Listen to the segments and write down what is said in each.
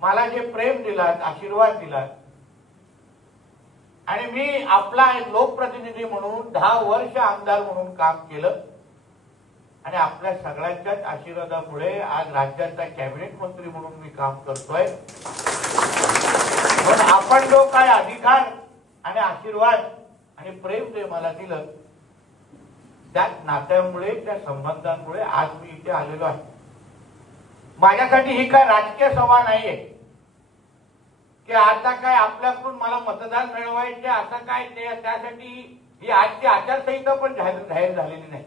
मला जे प्रेम दिलात, आशीर्वाद दिलात आणि मी आपला एक लोकप्रतिनिधी म्हणून 10 वर्ष आमदार म्हणून काम केलं आणि आपल्या सगळ्यांच्याच आशीर्वादामुळे आज राज्याचा कॅबिनेट मंत्री म्हणून मी काम करतोय. पण आपण जो काय अधिकार आणि आशीर्वाद आणि प्रेम जे मला दिलं त्या नात्यामुळे, त्या संबंधांमुळे आज मी इथे आलेलो आहे. माझ्यासाठी ही काय राजकीय सभा नाहीये की आता काय आपल्याकडून मला मतदान मिळवायचे असं काय त्यासाठी ही आजची आचारसंहिता पण जाहीर झालेली नाही.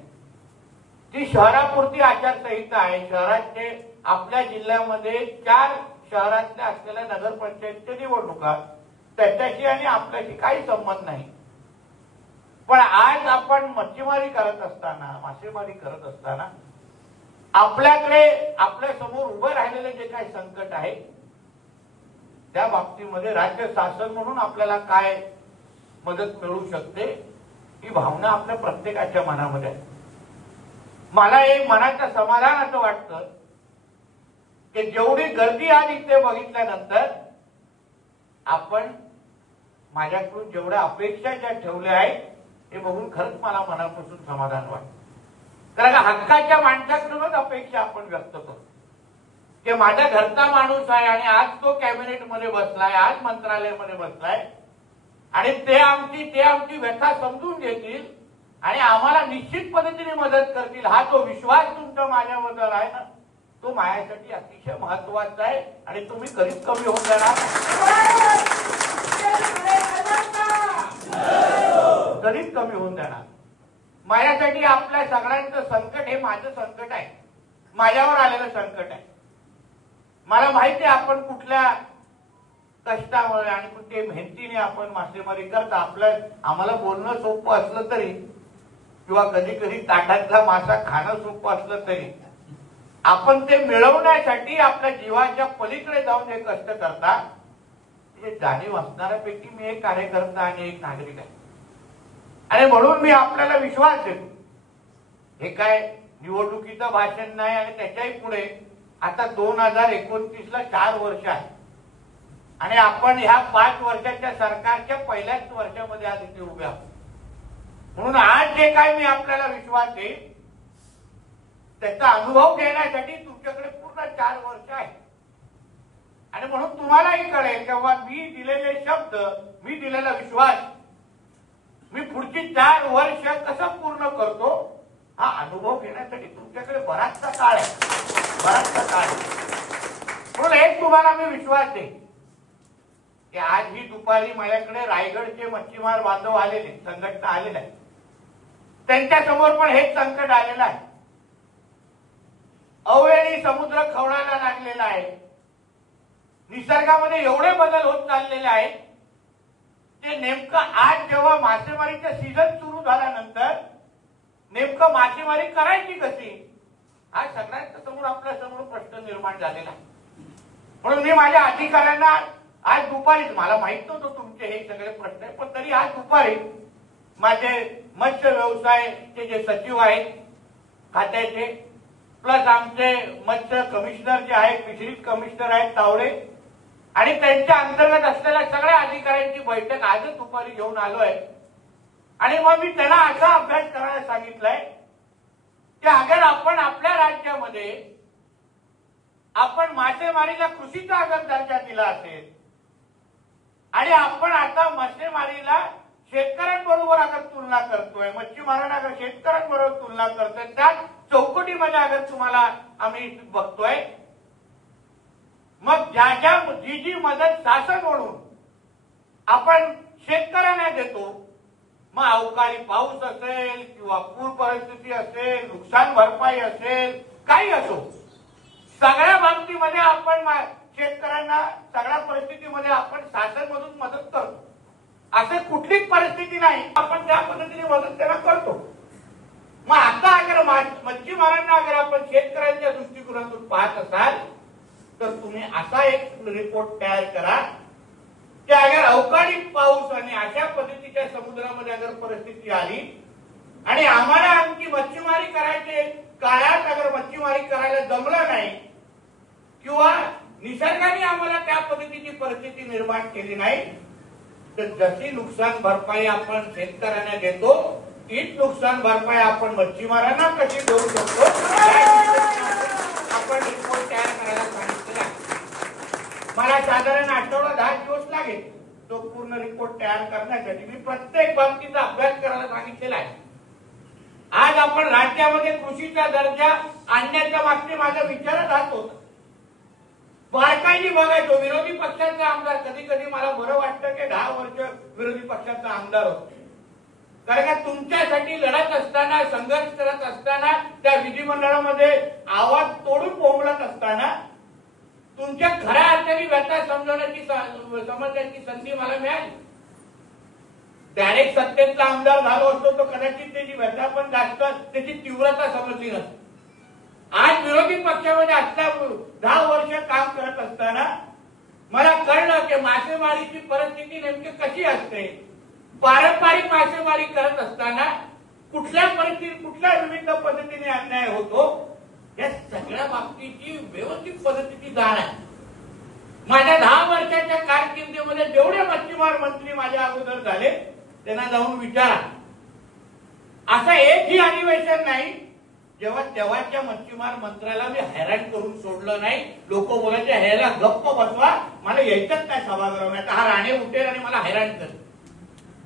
ती शहरापुरती आचारसंहिता आहे. शहराचे आपल्या जिल्ह्यामध्ये 4 शहरातल्या असलेल्या नगरपंचायतच्या निवडणुका त्याच्याशी आणि आपल्याशी काही संबंध नाही. पण आज आपण मच्छीमारी करत असताना, मासेमारी करत असताना आपल्याकडे आपल्या समोर उभं राहिलेले जे काही संकट आहे त्या बाबतीमध्ये राज्य शासन म्हणून आपल्याला काय मदत मिळू शकते ही भावना आपल्या प्रत्येकाच्या मनामध्ये आहे. मला एक मनाचं समाधान असं वाटतं की जेवढी गर्दी आज इथे बघितल्यानंतर आपण माझ्याकडून जेवढ्या अपेक्षा ज्या ठेवल्या आहेत हे बघून खरंच मला मनापासून समाधान वाटतं. कारण हक्काच्या माणसाकडूनच अपेक्षा आपण व्यक्त करतो की माझ्या घरचा माणूस आहे आणि आज तो कॅबिनेट मध्ये बसलाय, आज मंत्रालयामध्ये बसलाय आणि ते आमची व्यथा समजून घेतील आणि आम्हाला निश्चित पद्धतीने मदत करतील. हा जो विश्वास तुमचा माझ्याबद्दल आहे ना तो माझ्यासाठी अतिशय महत्वाचा आहे आणि तुम्ही कधीच कमी होऊन जाणार, कधीच कमी होऊन जाणार. माझ्यासाठी आपल्या सगळ्यांचं संकट हे माझं संकट आहे, माझ्यावर आलेलं संकट आहे. मला माहिती आहे आपण कुठल्या कष्टामुळे आणि कुठल्या मेहनतीने आपण मासेमारी करता. आम्हाला बोलणं सोपं असलं तरी किंवा कधी कधी ताटातला मासा खाणं सोपं असलं तरी आपण ते मिळवण्यासाठी आपल्या जीवाच्या पलीकडे जाऊन जे कष्ट करता हे जाणीव असणाऱ्यापैकी मी एक कार्यकर्ता आणि एक नागरिक आहे. आणि म्हणून मी आपल्याला विश्वास देतो. हे काय निवडणुकीचं भाषण नाही आणि त्याच्याही पुढे आता 2029ला 4 वर्ष आहे आणि आपण ह्या 5 वर्षाच्या सरकारच्या पहिल्याच वर्षामध्ये आज इथे उभे आहोत. म्हणून आज जे काय मी आपल्याला विश्वास देईन त्याचा अनुभव घेण्यासाठी तुमच्याकडे पूर्ण 4 वर्ष आहे. आणि म्हणून तुम्हालाही कळेल तेव्हा मी दिलेले शब्द, मी दिलेला विश्वास मी पुढची 4 वर्ष कसं पूर्ण करतो हा अनुभव घेण्यासाठी तुमच्याकडे बराचसा काळ आहे, बराचसा काळ आहे. म्हणून एक तुम्हाला मी विश्वास देईन की आज ही दुपारी माझ्याकडे रायगडचे मच्छीमार बांधव आलेले, संघटना आलेल्या आहे, त्यांच्या समोर पण हेच संकट आलेलं आहे. अवेळी समुद्र खवळायला लागलेला आहे. निसर्गामध्ये एवढे बदल होत चाललेले आहेत ते नेमकं आज जेव्हा मासेमारीचा सीझन सुरू झाल्यानंतर नेमकं मासेमारी करायची कशी हा सगळ्यांच्या समोर आपल्या समोर प्रश्न निर्माण झालेला आहे. म्हणून मी माझ्या अधिकाऱ्यांना आज दुपारी, मला माहित नव्हतं तुमचे हे सगळे प्रश्न आहे, पण तरी आज दुपारी माझे मत्स्य व्यवसायाचे जे सचिव आहेत खात्याचे प्लस आमचे मत्स्य कमिशनर जे आहेत, फिशरीज कमिशनर आहेत तावडे आणि त्यांच्या अंतर्गत असलेल्या सगळ्या अधिकाऱ्यांची बैठक आजच दुपारी घेऊन आलोय. आणि मग मी त्यांना असा अभ्यास करायला सांगितलंय की अगर आपण आपल्या राज्यामध्ये आपण मासेमारीला कृषीचा अगर दर्जा दिला असेल आणि आपण आता मासेमारीला शेतकऱ्यांबरोबर अगर तुलना करतोय, मच्छीमारांना अगर शेतकऱ्यांबरोबर तुलना करतोय, त्याच चौकटीमध्ये अगर तुम्हाला आम्ही बघतोय मग जी मदत शासन म्हणून आपण शेतकऱ्यांना देतो, मग अवकाळी पाऊस असेल किंवा पूर परिस्थिती असेल, नुकसान भरपाई असेल, काही असो, सगळ्या बाबतीमध्ये आपण शेतकऱ्यांना सगळ्या परिस्थितीमध्ये आपण शासनमधून मदत करतो. असं कुठलीच परिस्थिती नाही आपण त्या पद्धतीने मदत त्यांना करतो. मग आता अगर मच्छीमारांना अगर आपण शेतकऱ्यांच्या दृष्टिकोनातून पाहत असाल तर तुम्ही असा एक रिपोर्ट तयार करा की अगर अवकाळी पाऊस आणि अशा पद्धतीच्या समुद्रामध्ये अगर परिस्थिती आली आणि आम्हाला आमची मच्छीमारी करायची काळात अगर मच्छीमारी करायला जमलं नाही किंवा निसर्गाने आम्हाला त्या पद्धतीची परिस्थिती निर्माण केली नाही, तर जशी नुकसान भरपाई आपण शेतकऱ्यांना देतो तीच नुकसान भरपाई आपण मच्छीमारांना कशी देऊ शकतो आपण रिपोर्ट तयार करायला सांगितलेला आहे. मला साधारण आठवडा 10 दिवस लागेल तो पूर्ण रिपोर्ट तयार करण्यासाठी. मी प्रत्येक बाबतीचा अभ्यास करायला सांगितलेला आहे. आज आपण राज्यामध्ये कृषीचा दर्जा आणण्याच्या मागचे माझा विचारच हाच होता. बारकाईने बघायचो. विरोधी पक्षाचा आमदार, कधी कधी मला बरं वाटतं की 10 वर्ष विरोधी पक्षाचा आमदार होतो, कारण का तुमच्यासाठी लढत असताना, संघर्ष करत असताना, त्या विधिमंडळामध्ये आवाज तोडून बोंबलत असताना तुमच्या खऱ्या अर्थाने व्यथा समजण्याची संधी मला मिळाली. डायरेक्ट सत्तेचा आमदार झालो असतो तो कदाचित त्याची व्यथा पण जास्त, त्याची तीव्रता समजली नसते. आज विरोधी पक्षामध्ये असल्या 10 वर्ष काम करत असताना मला कळलं की मासेमारीची परिस्थिती नेमकी कशी असते. पारंपरिक मासेमारी करत असताना कुठल्या परिस्थितीत, कुठल्या विविध पद्धतीने अन्याय होतो, या सगळ्या बाबतीची व्यवस्थित पद्धतीची जाण आहे. माझ्या 10 वर्षाच्या कारकिर्दीमध्ये जेवढे मच्छीमार मंत्री माझ्या अगोदर झाले त्यांना जाऊन विचारा. असं एकही अधिवेशन नाही जेव्हा तेव्हाच्या मच्छीमार मंत्र्याला मी हैराण करून सोडलं नाही. लोक बोलायचे ह्याला गप्प बसवा, मला यायचंच नाही सभागृहात, हा राणे उठेल आणि मला हैराण करेल.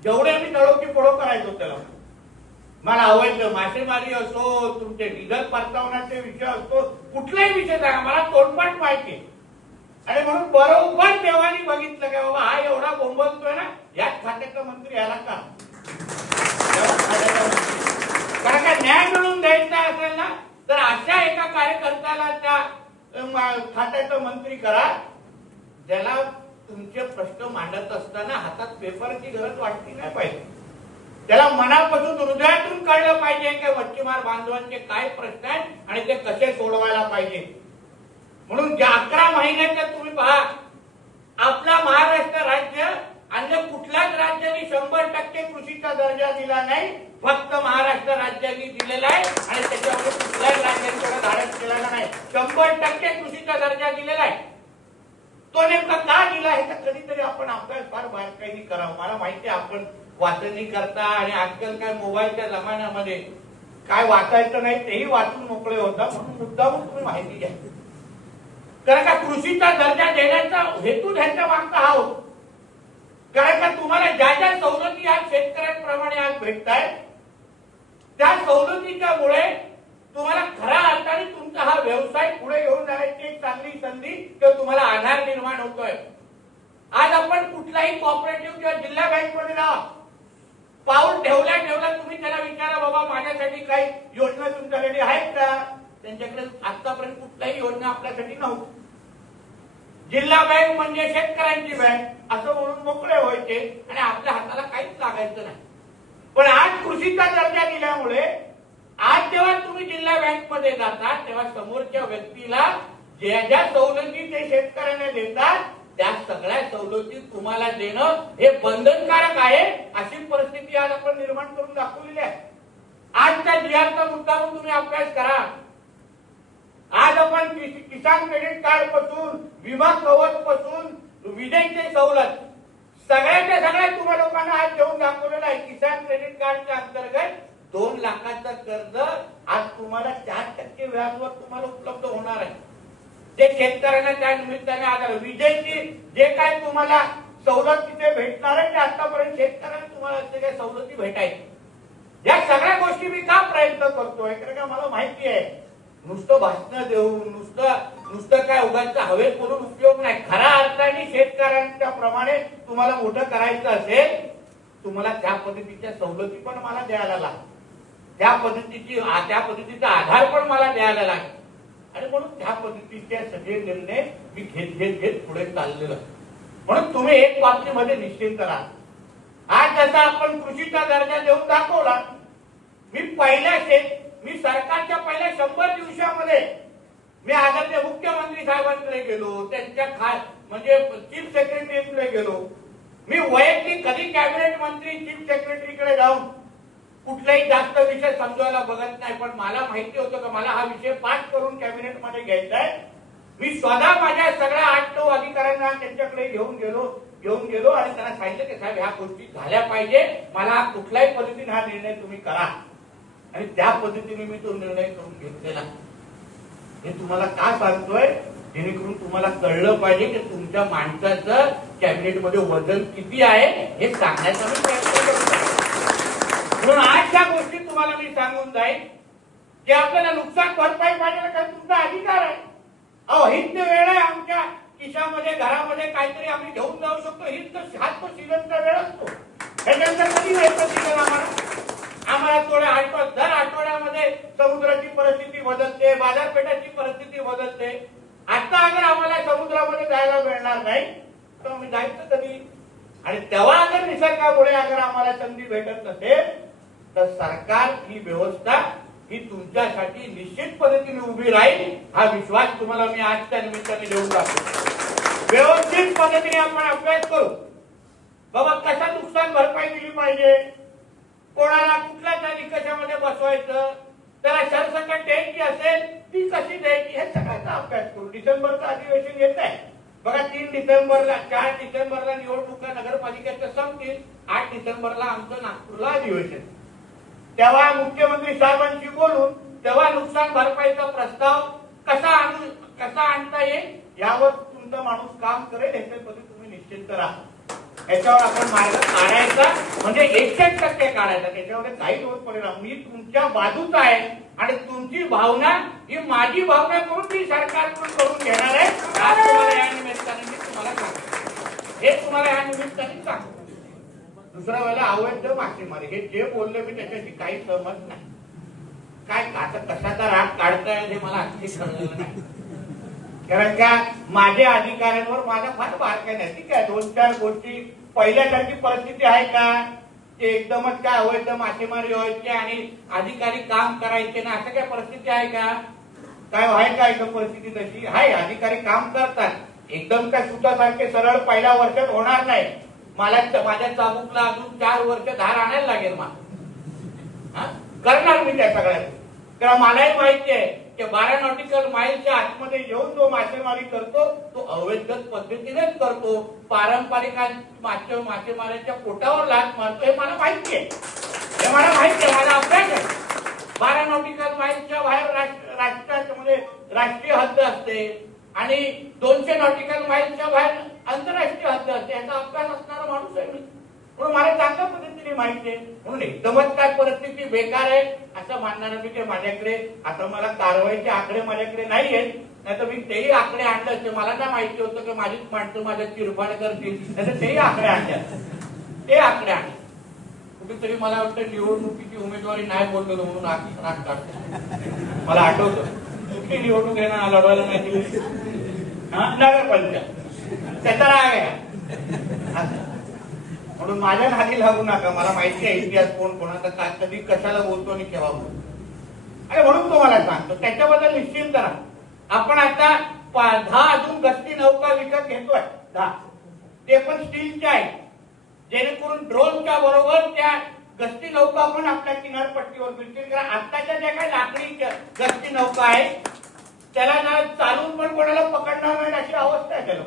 जेवढे मी तळोकी पोळो करायचो त्याला मला आवडलं. मासेमारी असो, तुमचे डिझेल परतावण्याचे विषय असतो, कुठलाही विषय सांगा, मला तोंडपाठ माहिती आहे. आणि म्हणून बरोबर देवानी बघितलं का बाबा हा एवढा बोंबलतोय ना, याच खात्याचा मंत्री याला का, कारण का न्याय मिळवून द्यायचा असेल ना तर अशा एका कार्यकर्त्याला त्या खात्याचा मंत्री करा ज्याला तुमचे प्रश्न मांडत असताना हातात पेपरची गरज वाटली नाही पाहिजे. त्याला मनापासून, हृदयातून कळलं पाहिजे की मच्छीमार बांधवांचे काय प्रश्न आहेत आणि ते कसे सोडवायला पाहिजे. म्हणून 11 महिन्यात तुम्ही पहा, आपला महाराष्ट्र राज्य अन्य कुठल्याच राज्याने 100% कृषीचा दर्जा दिला नाही, फक्त महाराष्ट्र राज्याने दिलेला आहे. आणि त्याच्यामध्ये कुठल्याच राज्याने थोडं धाडस केलेला नाही. 100% कृषीचा दर्जा दिलेला आहे. तो नेमका का दिला आहे तर कधीतरी आपण अभ्यास फार बारकाईने करावा. मला माहिती आहे आपण वाचणी करता आणि आजकाल काय मोबाईलच्या जमान्यामध्ये काय वाचायचं नाही तेही वाचून मोकळे होता, म्हणून मुद्दामून तुम्ही माहिती घ्या. कारण का कृषीचा दर्जा देण्याचा हेतू त्यांच्या मागचा हा होतो. कारण का तुम्हाला ज्या ज्या सवलती आज शेतकऱ्यांप्रमाणे आज भेटत आहेत त्या सवलतीच्या मुळे तुम्हाला खऱ्या अर्थाने तुमचा हा व्यवसाय पुढे घेऊन जाण्याची एक चांगली संधी किंवा तुम्हाला आधार निर्माण होतोय. आज आपण कुठलाही कोऑपरेटिव्ह किंवा जिल्हा बँकमध्ये जा, पाऊल ठेवल्या तुम्ही त्याला विचारा बाबा माझ्यासाठी काही योजना तुमच्याकडे आहेत का, त्यांच्याकडे आतापर्यंत कुठलाही योजना आपल्यासाठी नव्हती. जिल्हा बँक म्हणजे शेतकऱ्यांची बँक असं म्हणून मोकळे व्हायचे आणि आपल्या हाताला काहीच लागायचं नाही. पण आज कृषीचा दर्जा दिल्यामुळे आज जेव्हा तुम्ही जिल्हा बँक मध्ये जाता तेव्हा समोरच्या व्यक्तीला ज्या ज्या सवलती ते शेतकऱ्यांना देतात त्या सगळ्या सवलती तुम्हाला देणं हे बंधनकारक आहे. अशी परिस्थिती आज आपण निर्माण करून दाखवलेली आहे. आजच्या जीआरचा मुद्दा म्हणून तुम्ही अभ्यास करा. आज आपण किसान क्रेडिट कार्ड पासून, विमा कवच पासून, विजेची सवलत सगळ्याच्या सगळ्या तुम्हा लोकांना आज देऊन दाखवलेलं आहे. किसान क्रेडिट कार्डच्या अंतर्गत 2 लाखाचं कर्ज आज तुम्हाला 4% व्याजवर तुम्हाला उपलब्ध होणार आहे. जे शेतकऱ्यांना त्या निमित्ताने आधार, विजेची जे काय तुम्हाला सवलत तिथे भेटणार आहे ते आतापर्यंत शेतकऱ्यांना तुम्हाला ते काही सवलती भेटायची. या सगळ्या गोष्टी मी का प्रयत्न करतोय, कारण का मला माहिती आहे नुसतं भाषण देऊन नुसतं काय उगाच हवेत बोलून उपयोग नाही. खऱ्या अर्थाने शेतकऱ्यांच्या प्रमाणे तुम्हाला मोठं करायचं असेल तुम्हाला त्या पद्धतीच्या सवलती पण मला द्यायला लागतात, त्या पद्धतीचा आधार पण मला द्यायला लागेल. आणि म्हणून त्या पद्धतीचे सगळे निर्णय मी घेत पुढे चाललेलो. म्हणून तुम्ही एक बाबतीमध्ये निश्चित करा. आज जसा आपण कृषीचा दर्जा देऊन दाखवला, मी सरकारच्या पहिल्या 100 दिवसामध्ये मी आदरणीय मुख्यमंत्री साहेबांकडे गेलो, त्यांच्या म्हणजे चीफ सेक्रेटरीकडे गेलो. मी वैयक्तिक कधी कॅबिनेट मंत्री चीफ सेक्रेटरीकडे जाऊन कुठलाही जास्त विषय समजवायला बघत नाही. पण मला माहिती होतं की मला हा विषय पास करून कॅबिनेटमध्ये घ्यायचा आहे. मी स्वतः माझ्या सगळ्या 8-9 अधिकाऱ्यांना त्यांच्याकडे घेऊन गेलो आणि त्यांना सांगितलं की साहेब ह्या गोष्टी झाल्या पाहिजे, मला कुठल्याही पद्धतीने हा निर्णय तुम्ही करा. आणि त्या पद्धतीने मी तो निर्णय करून घेतलेला. हे तुम्हाला का सांगतोय, जेणेकरून तुम्हाला कळलं पाहिजे की तुमच्या माणसाचं कॅबिनेटमध्ये वजन किती आहे हे सांगण्याचा मी प्रयत्न करतो. म्हणून आज त्या गोष्टी तुम्हाला मी सांगून जाईल की आपल्याला नुकसान भरपाई पाहिजे, कारण तुमचा अधिकार आहे. अहित्य वेळ आहे, आमच्या खिशामध्ये घरामध्ये काहीतरी आम्ही घेऊन जाऊ शकतो. हाच तो सीझनचा वेळ असतो. त्याच्यानंतर कधी व्हायचं सीझन आम्हाला थोड्या दर आठवड्यामध्ये समुद्राची परिस्थिती बदलते, बाजारपेठाची परिस्थिती बदलते. आता अगर आम्हाला समुद्रामध्ये जायला मिळणार नाही तर आम्ही जायचं कधी. आणि तेव्हा अगर निसर्गामुळे अगर आम्हाला संधी भेटत नसेल तर सरकार ही व्यवस्था ही तुमच्यासाठी निश्चित पद्धतीने उभी राहील, हा विश्वास तुम्हाला मी आजच्या निमित्ताने देऊन टाकतो. व्यवस्थित पद्धतीने आपण अभ्यास करू. बाबा कशा नुकसान भरपाई दिली पाहिजे, कोणाला कुठल्या त्या निकषामध्ये बसवायचं, त्याला सरसकट द्यायची असेल ती कशी द्यायची, हे सगळ्याचा अभ्यास करू. डिसेंबरचं अधिवेशन येत आहे बघा. 3 डिसेंबरला 4 डिसेंबरला निवडणुका नगरपालिकेच्या संपतील. 8 डिसेंबरला आमचं नागपूरला अधिवेशन. तेव्हा मुख्यमंत्री साहेबांशी बोलून तेव्हा नुकसान भरपाईचा प्रस्ताव कसा आणता येईल यावर तुमचा माणूस काम करेल. ह्याच्यामध्ये तुम्ही निश्चिंत राहा. याच्यावर आपण मार्ग काढायचा, म्हणजे 100% काढायचा. त्याच्यामध्ये काही दोष परिणाम. मी तुमच्या बाजूचा आहे आणि तुमची भावना ही माझी भावना करून मी सरकारकडून करून घेणार आहे. आज तुम्हाला या निमित्ताने मी तुम्हाला सांगतो, हे तुम्हाला या निमित्ताने सांगतो. दुसऱ्या वेळेला अवैध मासेमारी हे जे बोलले मी त्याच्याशी काही सहमत नाही. काय कशाचा राग काढताय हे मला अगदी कळलेलं नाही. कारण का माझ्या अधिकाऱ्यांवर माझा फार बारकाई नाही. ठीक आहे, 2-4 गोष्टी पहिल्यासारखी परिस्थिती आहे का, ते एकदमच काय अवैध मासेमारी व्हायची आणि अधिकारी काम करायचे ना, असं काय परिस्थिती आहे का? काय आहे का एकदम परिस्थिती तशी आहे? अधिकारी काम करतात. एकदम काय सुतासारखे सरळ पहिल्या वर्षात होणार नाही. माझ्या चाबूकला अजून 4 वर्ष धार आणायला लागेल. करणार मी त्या सगळ्यात. कारण मलाही माहिती आहे की 12 नॉटिकल माईलच्या आतमध्ये येऊन जो मासेमारी करतो तो अवैध पद्धतीनेच करतो. पारंपरिक मासेमाऱ्यांच्या पोटावर लाथ मारतो हे मला माहिती आहे. हे मला माहिती आहे, माझा अभ्यास आहे. 12 नॉटिकल माईलच्या बाहेर राष्ट्रीय हद्द असते आणि 200 नॉटिकल माईलच्या बाहेर आंतरराष्ट्रीय हद्द असते. याचा अभ्यास असणारा माणूस आहे मी. म्हणून मला चांगल्या पद्धतीने माहिती आहे. म्हणून एकदमच काय परिस्थिती बेकार आहे असं मानणारा मी, माझ्याकडे आता मला कारवाईचे आकडे माझ्याकडे नाही आहेत, नाही तर मी तेही आकडे आणले असते. मला काय माहिती होतं की माझीच माणसं माझ्या चिरफाड करतील, नाही तर तेही आकडे आणले. ते आकडे आणले. कुठेतरी मला वाटतं निवडणुकीची उमेदवारी नाही बोललेलो म्हणून राग काढतो. मला आठवतं कुठली निवडणूक येणार लढवायला नाही दिली, नगरपंचायत, त्याचा राग आहे. म्हणून माझ्या नादी लागू नका. मला माहिती आहे इतिहास कोण कोणाचा काय कधी कशाला बोलतो आणि केव्हा बोलतो. आणि म्हणून तुम्हाला सांगतो त्याच्याबद्दल निश्चिंत राहा. आपण आता 10 अजून गस्ती नौका विकत घेतोय. 10 ते पण स्टीलच्या आहेत, जेणेकरून ड्रोनच्या बरोबर त्या गस्ती नौका पण आपल्या किनारपट्टीवर मिळतील. कारण आत्ताच्या ज्या काही लाकडी गस्ती नौका आहेत त्याला जरा चालून पण कोणाला पकडणार नाही अशी अवस्था आहे त्याला.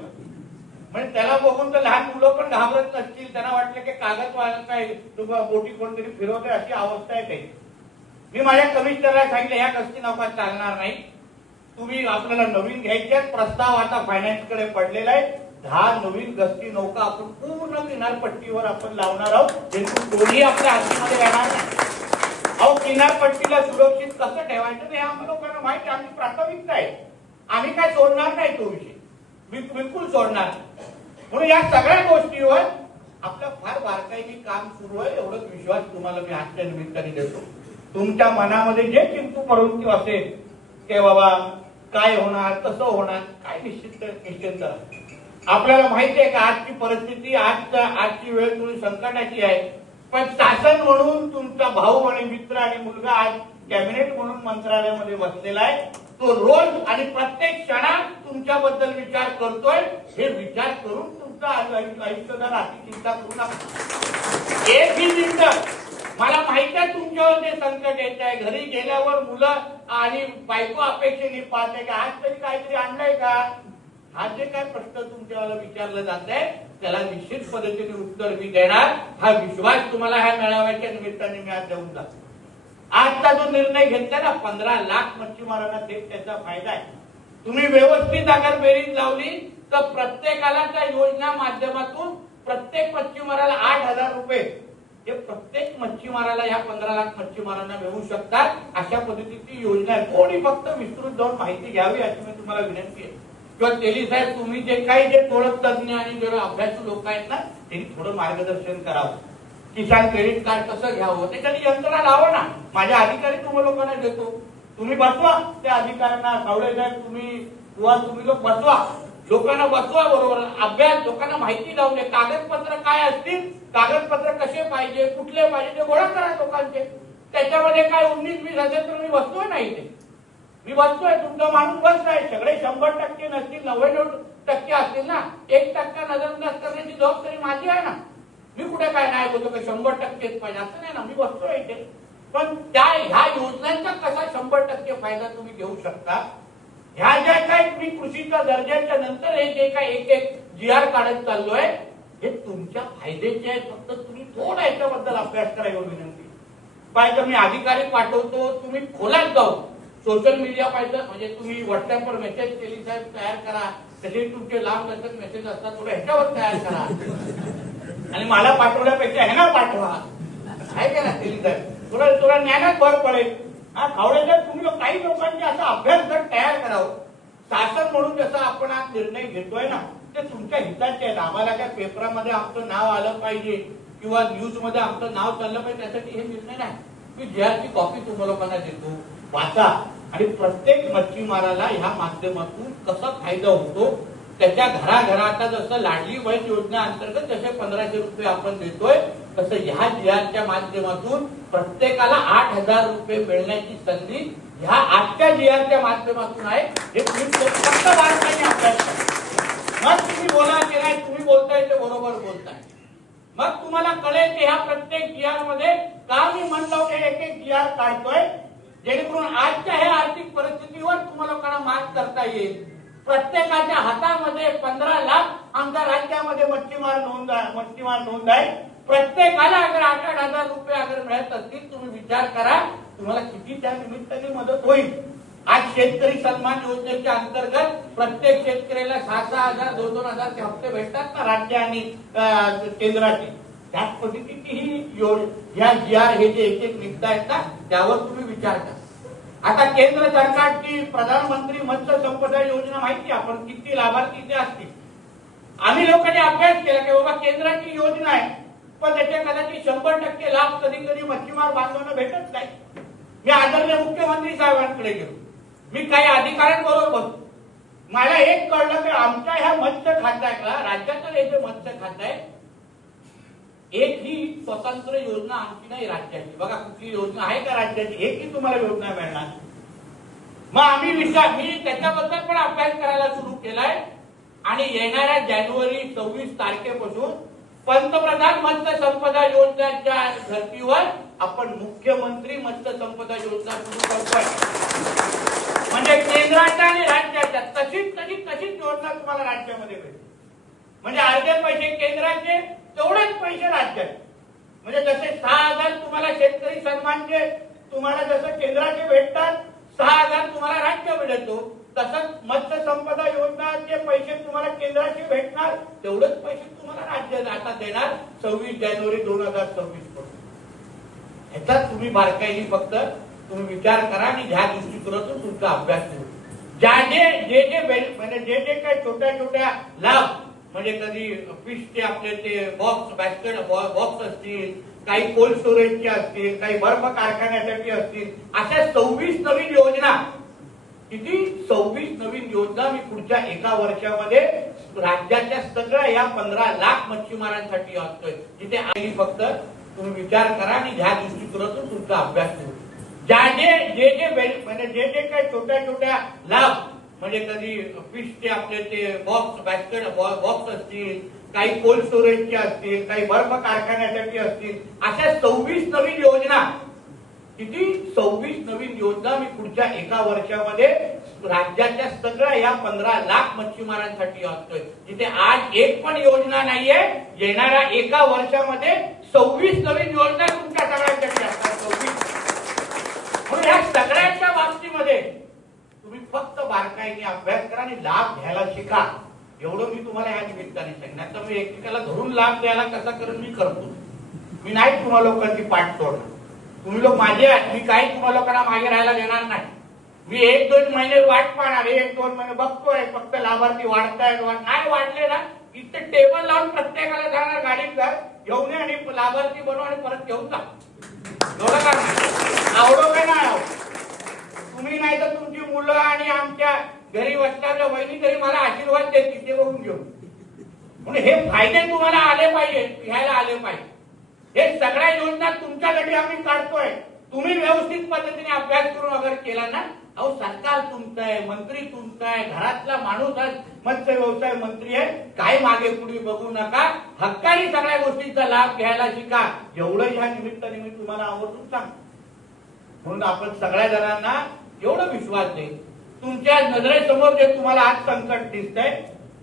म्हणजे त्याला बघून तर लहान मुलं पण घाबरत नसतील. त्यांना वाटलं की कागद काय बोटी कोणतरी फिरवते अशी अवस्था आहे त्याची. मी माझ्या कमिशनरला सांगितलं या गस्ती नौका चालणार नाही, तुम्ही आपल्याला नवीन घ्यायच्यात. प्रस्ताव आता फायनान्सकडे पडलेला आहे. 10 नवीन गस्ती नौका आपण पूर्ण किनारपट्टीवर आपण लावणार आहोत, जेणेकरून कोणी आपल्या हातीमध्ये येणार नाही. अहो, किनारपट्टीला सुरक्षित कसं ठेवायचं हे आम्हाला लोकांना माहिती आहे. आमची प्राथमिकता आहे. आम्ही काय सोडणार नाही तो विषय, बिलकुल सोडणार. म्हणून या सगळ्या गोष्टीवर आपलं फार बारकाईने काम सुरू आहे. एवढाच विश्वास तुम्हाला मी आजच्या निमित्ताने देतो. तुमच्या मनामध्ये जे चिंतू परंतु असेल की बाबा काय होणार कसं होणार, काय निश्चिंत. आपल्याला माहिती आहे की आजची परिस्थिती आजची वेळ थोडी संकटाची आहे. पण शासन म्हणून तुमचा भाऊ आणि मित्र आणि मुलगा आज कॅबिनेट म्हणून मंत्रालयामध्ये बसलेला आहे. तो रोज आणि प्रत्येक क्षणात तुमच्याबद्दल विचार करतोय. हे विचार करून तुमचा आयुष्यभर अति चिंता करू नका. एकही चिंता मला माहित आहे तुमच्यावर जे संकट येत आहे, घरी गेल्यावर मुलं आणि बायको अपेक्षेने पाहते का आज तरी काहीतरी आणलंय का, हा जे काय प्रश्न तुमच्यावर विचारलं जात आहे त्याला निश्चित पद्धतीने उत्तर मी देणार. हा विश्वास तुम्हाला ह्या मेळाव्याच्या निमित्ताने मी आज देऊन जातो. आजचा जो निर्णय घेतला ना 15 लाख मच्छीमारांना थेट त्याचा फायदा आहे. तुम्ही व्यवस्थित अगर बेरीज लावली तर प्रत्येकाला त्या योजना माध्यमातून प्रत्येक मच्छीमाराला 8,000 रुपये हे प्रत्येक मच्छीमाराला या 15 लाख मच्छीमारांना मिळू शकतात. अशा पद्धतीची योजना आहे. थोडी फक्त विस्तृत जाऊन माहिती घ्यावी अशी मी तुम्हाला विनंती आहे. किंवा तेली साहेब तुम्ही जे काही जे थोडं तज्ञ आणि जे अभ्यासू लोक आहेत ना त्यांनी थोडं मार्गदर्शन करावं. किसान क्रेडिट कार्ड कसं घ्यावं त्याच्यात यंत्रणा लावा ना. माझ्या अधिकारी तुम्ही लोकांना देतो, तुम्ही बसवा त्या अधिकाऱ्यांना. सावळे साहेब तुम्ही किंवा तुम्ही लोक बसवा, लोकांना बसवा बरोबर अभ्यास, लोकांना माहिती लावून दे. कागदपत्र काय असतील, कागदपत्र कसे पाहिजे, कुठले पाहिजे ते गोळा करा लोकांचे. त्याच्यामध्ये काय 19-20 असेल तर मी बसतोय ना इथे, मी बसतोय, तुमचा माणूस बसलाय. सगळे 100% नसतील, 99% असतील ना. 1% नजरअंदाज करण्याची जबाबदारी माझी आहे ना. मी कुठे काय नाही बोलतो की 100%च पाहिजे असं नाही ना. मी बसतोय इथे. पण त्या ह्या योजनांचा कसा 100% फायदा तुम्ही घेऊ शकता, ह्या ज्या काही तुम्ही कृषीच्या दर्जाच्या नंतर हे जे काही एक GR काढत चाललोय हे तुमच्या फायद्याचे आहे. फक्त तुम्ही थोडा याच्याबद्दल अभ्यास करा एवढी विनंती. पाहिजे मी अधिकारी पाठवतो, तुम्ही खोलात जाऊ सोशल मीडिया पाहिजे म्हणजे तुम्ही व्हॉट्सअपवर मेसेज केली साहेब तयार करा, तसे तुमचे लांब लचक मेसेज असतात थोडं ह्याच्यावर तयार करा आणि मला पाठवण्यापेक्षा ह्यांना पाठवा, आहे का ना केली साहेब. थोडा ज्ञानात भर पडेल. हा खावड्याच्या तुम्ही काही लोकांनी असा अभ्यास गट तयार करावं. शासन म्हणून जसं आपण आज निर्णय घेतोय ना ते तुमच्या हिताचे आहेत. आम्हाला काय पेपरामध्ये आमचं नाव आलं पाहिजे किंवा न्यूज मध्ये आमचं नाव चाललं पाहिजे त्यासाठी हे निर्णय नाही. मी GR ची कॉपी तुम्हा लोकांना देतो, वाचा. आणि प्रत्येक मच्छीमाराला ह्या माध्यमातून कसा फायदा होतो त्याच्या घराघरात जसं लाडली बहीण योजना अंतर्गत जसे 1500 रुपये आपण देतोय तसं ह्या GRच्या माध्यमातून प्रत्येकाला 8,000 रुपये मिळण्याची संधी ह्या आजच्या GRच्या माध्यमातून आहे. हे तुम्ही फक्त बारकाईने अभ्यास करा. मग तुम्ही बोला की नाही, तुम्ही बोलताय ते बरोबर बोलताय. मग तुम्हाला कळेल की ह्या प्रत्येक GR मध्ये का मी म्हणलो की एक GR काढतोय जेणेकरून आजच्या ह्या आर्थिक परिस्थितीवर तुम्हाला लोकांना मात करता येईल. प्रत्येकाच्या हातामध्ये 15 लाख आमच्या राज्यामध्ये मच्छीमार नोंद आहे. प्रत्येकाला अगर 8,000 रुपये अगर मिळत असतील तुम्ही विचार करा तुम्हाला किती त्या निमित्ताने मदत होईल. आज शेतकरी सन्मान योजनेच्या अंतर्गत प्रत्येक शेतकऱ्याला 6,000 2,000 हप्ते भेटतात ना राज्य आणि केंद्राचे. त्याच पद्धतीची ही या GR हे जे एक निघतायत ना त्यावर तुम्ही विचार करा. आता केंद्र सरकारची प्रधानमंत्री मत्स्य संपदा योजना माहिती आपण किती लाभार्थी ते असतील. आम्ही लोकांनी अभ्यास केला की बाबा केंद्राची योजना आहे पण त्याच्या कदाचित 100% लाभ कधी कधी मच्छीमार बांधवांना भेटत नाही. मी आदरणीय मुख्यमंत्री साहेबांकडे गेलो, मी काही अधिकाऱ्यांबरोबर बसतो. मला एक कळलं की आमच्या ह्या मत्स्य खात्याला राज्याचं हे जे मत्स्य खातं आहे एक ही स्वतंत्र योजना आमची नाही राज्याची. बघा कुठली योजना आहे का राज्याची, एक ही तुम्हाला योजना मिळणार. मग मी त्याच्याबद्दल पण अभ्यास करायला सुरू केलाय आणि येणाऱ्या जानेवारी 26 तारखेपासून पंतप्रधान मत्स्य संपदा योजनेच्या धर्तीवर आपण मुख्यमंत्री मत्स्य संपदा योजना सुरू करतोय. म्हणजे केंद्राच्या आणि राज्याच्या तशीच योजना तुम्हाला राज्यामध्ये मिळेल. म्हणजे अर्धे पैसे केंद्राचे तेवढेच पैसे राज्याचे. म्हणजे जसे 6,000 तुम्हाला शेतकरी सन्मानचे तुम्हाला जसं केंद्राचे भेटतात 6,000 तुम्हाला राज्य मिळतो तसंच मत्स्य संपदा योजनाचे पैसे तुम्हाला केंद्राचे भेटणार तेवढेच पैसे तुम्हाला राज्य आता देणार 26 जानेवारी 2026 पासून. ह्याचा तुम्ही बारकाईने फक्त तुम्ही विचार करा आणि ह्या दृष्टिकोनातून तुमचा अभ्यास करू. जे काही छोट्या लाभ म्हणजे कधी फिशचे आपले ते बॉक्स बास्केट बॉक्स असतील, काही कोल्ड स्टोरेजचे असतील, काही बर्फ कारखान्यासाठी असतील, अशा 26 नवीन योजना. किती 26 नवीन योजना मी पुढच्या एका वर्षामध्ये राज्याच्या सगळ्या या 15 लाख मच्छीमारांसाठी असतोय. जिथे आई फक्त तुम्ही विचार करा आणि ह्या दृष्टिकोनातून तुमचा अभ्यास करू. जे काही छोट्या लाभ म्हणजे कधी फिशचे आपले ते बॉक्स बास्केट बॉक्स असतील, काही कोल्ड स्टोरेजचे असतील, काही बर्फ कारखान्यासाठी असतील, अशा 26 नवीन योजना, किती 26 नवीन योजना मी पुढच्या एका वर्षामध्ये राज्याच्या सगळ्या या 15 लाख मच्छीमारांसाठी आणतोय, जिथे आज एक पण योजना नाहीये. येणाऱ्या एका वर्षामध्ये 26 नवीन योजना तुमच्या सगळ्यांसाठी असतात. 26. म्हणून या सगळ्यांच्या बाबतीमध्ये तुम्ही फक्त बारकाईने अभ्यास करा आणि लाभ घ्यायला शिका. एवढं मी तुम्हाला या निमित्ताने सांगणार. तर मी एकमेकाला धरून लाभ द्यायला कसा करून मी करतो. मी नाही तुम्हा लोकांची पाठ तोडणार. तुम्ही लोक माझे आहात. मी काही तुम्हा लोकांना मागे राहायला देणार नाही. मी 1-2 महिने वाट पाहणार. 1-2 महिने बघतोय फक्त लाभार्थी वाढतायत. नाही वाढले ना, इथे टेबल लावून प्रत्येकाला जाणार गाडीत घर घेऊन आणि लाभार्थी बनव आणि परत घेऊन जा. एवढं का आवडो काय नाही आवड. तुम्ही नाही तर तुमची मुलं आणि आमच्या घरी बसणाऱ्या वहिनी तरी मला आशीर्वाद देतील ते बघून घेऊन. म्हणून हे फायदे तुम्हाला आले पाहिजे, घ्यायला आले पाहिजे. हे सगळ्या योजना तुमच्यासाठी आम्ही काढतोय. तुम्ही व्यवस्थित पद्धतीने अभ्यास करून अगर केला ना, अहो सरकार तुमचं आहे, मंत्री तुमचा आहे, घरातला माणूस आज मत्स्य व्यवसाय मंत्री आहे. काय मागे पुढे बघू नका, हक्काने सगळ्या गोष्टींचा लाभ घ्यायला शिका. एवढं ह्या निमित्ताने मी तुम्हाला आवर्जून सांगतो. म्हणून आपण सगळ्या जणांना एवढा विश्वास देईल. तुमच्या नजरेसमोर जे तुम्हाला आज संकट दिसतंय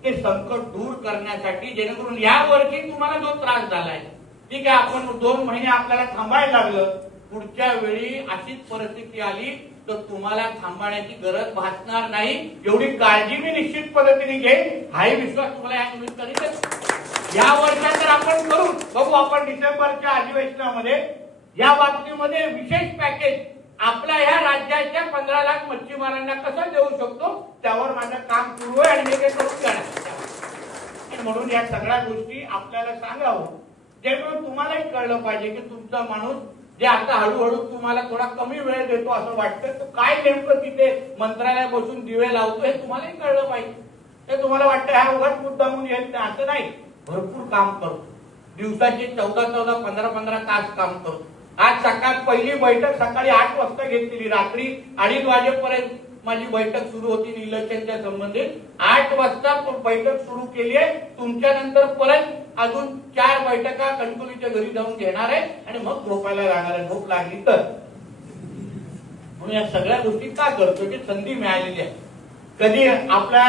ते संकट दूर करण्यासाठी, जेणेकरून या वर्षी तुम्हाला जो त्रास झालाय, ठीक आहे, आपण 2 महिने आपल्याला थांबायला लागलं. पुढच्या वेळी अशीच परिस्थिती आली तर तुम्हाला थांबण्याची गरज भासणार नाही. एवढी काळजी मी निश्चित पद्धतीने घेईन. हाही विश्वास तुम्हाला या निमित्ताने देतो. या वर्षात तर आपण करू बघू. आपण डिसेंबरच्या अधिवेशनामध्ये या बाबतीमध्ये विशेष पॅकेज आपल्या ह्या राज्याच्या 15 लाख मच्छीमारांना कसं देऊ शकतो त्यावर माझं काम सुरू आहे आणि मी ते करून जाणार. म्हणून या सगळ्या गोष्टी आपल्याला सांगावं, जेणेकरून तुम्हालाही कळलं पाहिजे की तुमचा माणूस जे आता हळूहळू तुम्हाला थोडा कमी वेळ देतो असं वाटतं, तो काय नेमकं तिथे मंत्रालयात बसून दिवे लावतो हे तुम्हालाही कळलं पाहिजे. ते तुम्हाला वाटतं हा उगाच मुद्दा म्हणून येत नाही, असं नाही. भरपूर काम करतो. दिवसाचे 14-14, 15-15 तास काम करतो. आज सकाळ पहिली बैठक सकाळी 8 वाजता घेतलेली. रात्री 2:30 वाजेपर्यंत माझी बैठक सुरू होती इलेक्शनच्या संबंधित. 8 वाजता बैठक सुरू केली आहे. तुमच्या नंतर परत अजून 4 बैठका कणकवलीच्या घरी जाऊन घेणार आहे आणि मग झोपायला जाणार आहे, झोप लागली तर. म्हणून या सगळ्या गोष्टी का करतो की संधी मिळालेली आहे. कधी आपल्या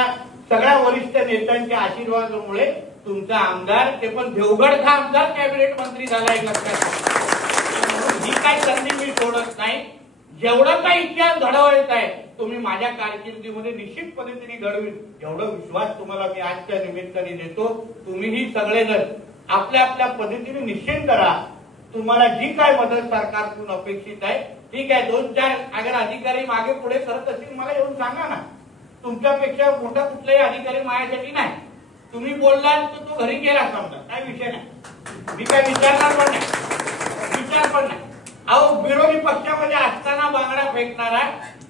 सगळ्या वरिष्ठ नेत्यांच्या आशीर्वादामुळे तुमचा आमदार, ते पण देवगडचा आमदार कॅबिनेट मंत्री झाला आहे. लक्षात ही काही संधी मी सोडत नाही. जेवढं काही इतिहास घडवायचा आहे तुम्ही माझ्या कारकिर्दीमध्ये निश्चित पद्धतीने घडवील, एवढा विश्वास तुम्हाला मी आजच्या निमित्ताने देतो. तुम्हीही सगळेजण आपल्या आपल्या पद्धतीने निश्चिंत राहा. तुम्हाला जी काय मदत सरकारकडून अपेक्षित आहे, ठीक आहे, 2-4 अगर अधिकारी मागे पुढे करत असतील मला येऊन सांगा ना. तुमच्यापेक्षा मोठा कुठलाही अधिकारी माझ्यासाठी नाही. तुम्ही बोललात तर तो घरी गेला समजा, काय विषय नाही. मी काय विचारणार पण नाही, विचार पण नाही. अहो विरोधी पक्षामध्ये असताना बांगडा फेकणारा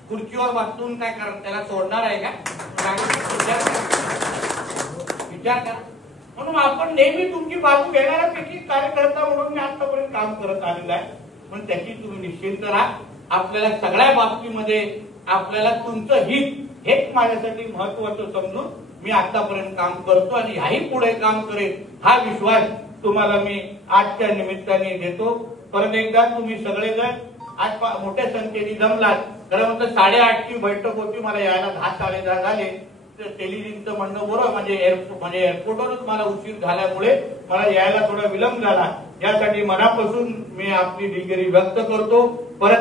खुर्चीवर बसून काय करत त्याला सोडणार आहे का? विचार करा. म्हणून आपण नेहमी तुमची बाजू घेणाऱ्यापैकी कार्यकर्ता म्हणून मी आतापर्यंत काम करत आलेलं आहे. पण त्याची तुम्ही निश्चिंत राहा. आपल्याला सगळ्या बाबतीमध्ये आपल्याला तुमचं हित हेच माझ्यासाठी महत्वाचं समजून मी आतापर्यंत काम करतो आणि ह्याही पुढे काम करेन हा विश्वास तुम्हाला मी आजच्या निमित्ताने देतो. परत एकदा तुम्ही सगळेजण आज मोठ्या संख्येने जमलात. खरं म्हणतं 8:30ची बैठक होती, मला यायला 10-10:30 झाले. टेलिव्हिजनचं म्हणणं बरोबर, म्हणजे एअरपोर्टवरच मला उशीर झाल्यामुळे मला यायला थोडा विलंब झाला. यासाठी मनापासून मी आपली दिलगिरी व्यक्त करतो. परत